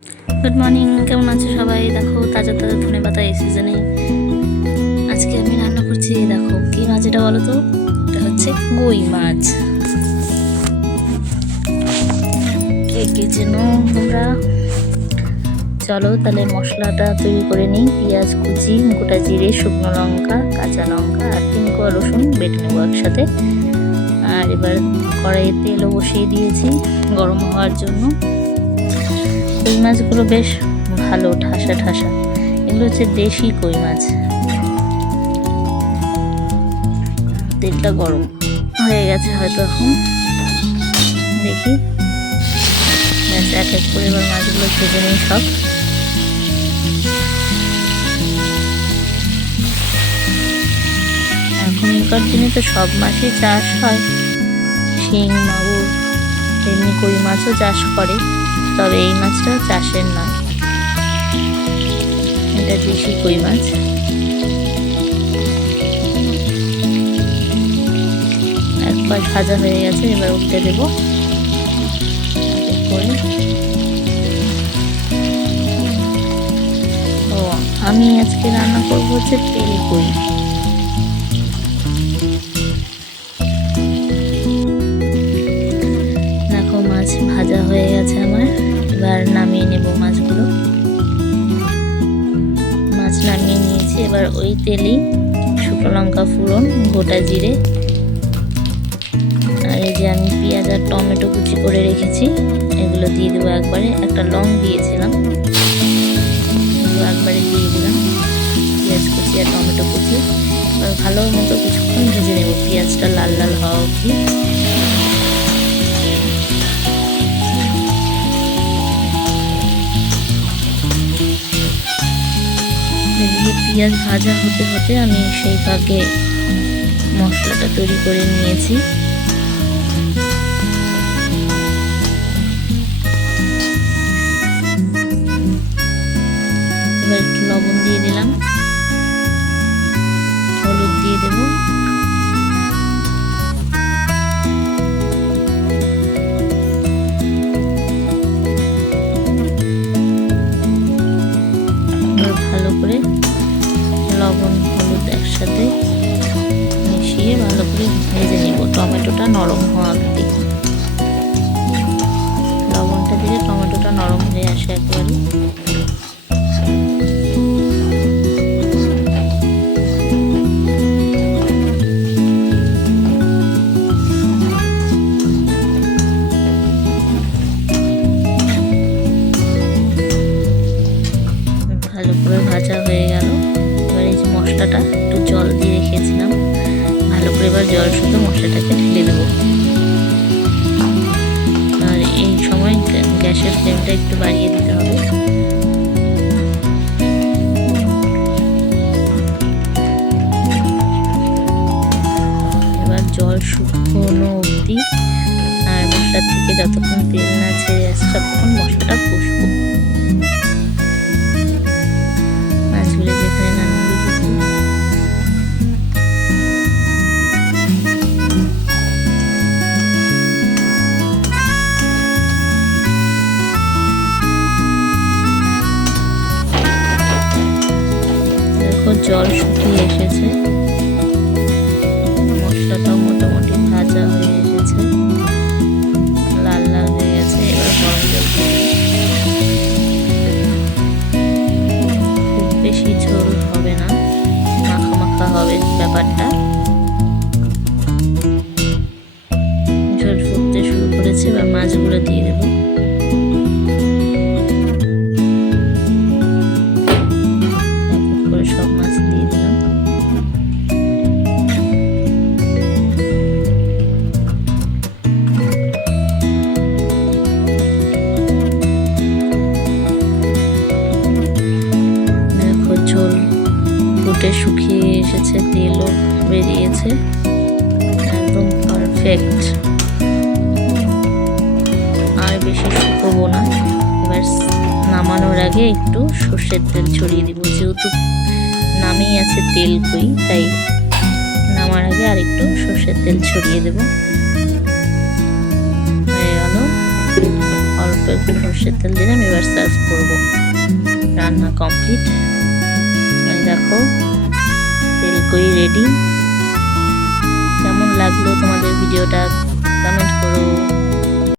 Good morning, কেমন আছো সবাই? দেখো তাজা তাজা ধনে পাতা এই সিজনে আজকে আমি রান্না করছি। দেখো কি মাছ এটা বলো তো? এটা হচ্ছে কই মাছ। কে কে চেনো তোমরা? চলো তাহলে মশলাটা তৈরি করে নিই। পেঁয়াজ কুচি, গোটা জিরে, শুকনো লঙ্কা, কাঁচা লঙ্কা আর 3 কোয়া রসুন বেটে নেবো একসাথে। আর এবার কড়াইয়ে তেলও বসিয়ে দিয়েছি গরম হওয়ার জন্য। কই মাছগুলো বেশ ভালো ঠাসা ঠাসা, এগুলো হচ্ছে দেশি কই মাছ। তেলটা গরম হয়ে গেছে হয়তো, এখন দেখি। ব্যাস এক এক করে এবার মাছগুলো ভেজে নিই সব। এখনকার দিনে তো সব মাছই চাষ হয়, শিং, মাগুর, তেমনি কই মাছও চাষ করে, তবে এই মাছটা চাষের নয়, এটা দেশি কই মাছ। এক পাশ ভাজা হয়ে গেছে, এবার উল্টে দেবো করে। ও আমি আজকে রান্না করবো হচ্ছে তেল কই। দেখো মাছ ভাজা হয়ে গেছে আমার, এবার নামিয়ে নেব মাছগুলো। মাছ নামিয়ে নিয়েছি, এবার ওই তেলেই শুকনো লঙ্কা ফোড়ন, গোটা জিরে আর এই যে আমি পেঁয়াজ আর টমেটো কুচি করে রেখেছি এগুলো দিয়ে দেবো একবারে। একটা লং দিয়েছিলাম, একবারে দিয়ে দিলাম পেঁয়াজ কুচি আর টমেটো কুচি। এবার ভালো মতো কিছুক্ষণ ভেজে নেব, পেঁয়াজটা লাল লাল হওয়া অবধি। পেঁয়াজ ভাজা হতে হতে আমি সেই ফাঁকে মশলাটা তৈরি করে নিয়েছি। এবার একটু লবণ দিয়ে দিলাম, হলুদ দিয়ে দেবো, ভালো করে লবণ হলুদ একসাথে মিশিয়ে ভালো করে ভেজে নিব টমেটোটা নরম হওয়া অবধি। লবণটা দিলে টমেটোটা নরম হয়ে আসে একবারে। ভালো করে ভাজা হয়ে গেল। এবার এই যে মশলাটা একটু জল দিয়ে রেখেছিলাম, ভালো করে এবার জল শুদ্ধ মশলাটাকে ঢেলে দেবো। আর এই সময় গ্যাসের ফ্লেমটা একটু বাড়িয়ে দিতে হবে। এবার জল শুকনো অবধি আর মশলার থেকে যতক্ষণ তেল না ছেড়ে আসছে ততক্ষণ মশলাটা কষবো। মাছগুলো যেখানে নামিয়ে রেখেছি দেখো জল শুকিয়ে এসেছে, মশলাটাও মোটামুটি ভাজা হয়ে এসেছে, লাল লাল হয়ে গেছে। এবার গরম জল খুব বেশি ঝোল হবে না, মাখা মাখা হবে ব্যাপারটা। ঝোল ফুটতে শুরু করেছে, এবার মাছগুলো দিয়ে দেবো। সব মাছ দিয়ে দিলাম। দেখো ঝোল ফুটে শুকিয়ে এসেছে, তেলও বেরিয়েছে, একদম পারফেক্ট। আর বেশি শুকোবো না। এবার নামানোর আগে একটু সর্ষের তেল ছড়িয়ে দিব, যেহেতু নামেই আছে তেল কই, তাই নামার আগে আর একটু সর্ষের তেল ছড়িয়ে দেব। হয়ে গেল, অল্প একটু সর্ষের তেল দিলাম, এবার সার্ভ করবো। রান্না কমপ্লিট। এই দেখো তেলকই রেডি। কেমন লাগলো তোমাদের ভিডিওটা কমেন্ট করো।